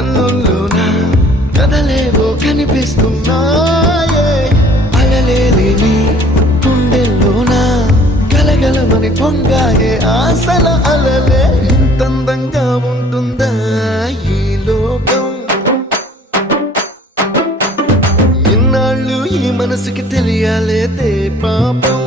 కన్నుల్లోన కదలేవో కనిపిస్తున్నాయే అలలేని గుండెల్లోన గలగలమని పొంగాయే ఆశల అలలే ఇంతందంగా ఉంటుందా ఈ లోకం ఇన్నాళ్ళు ఈ మనసుకి తెలియాలేదే పాపం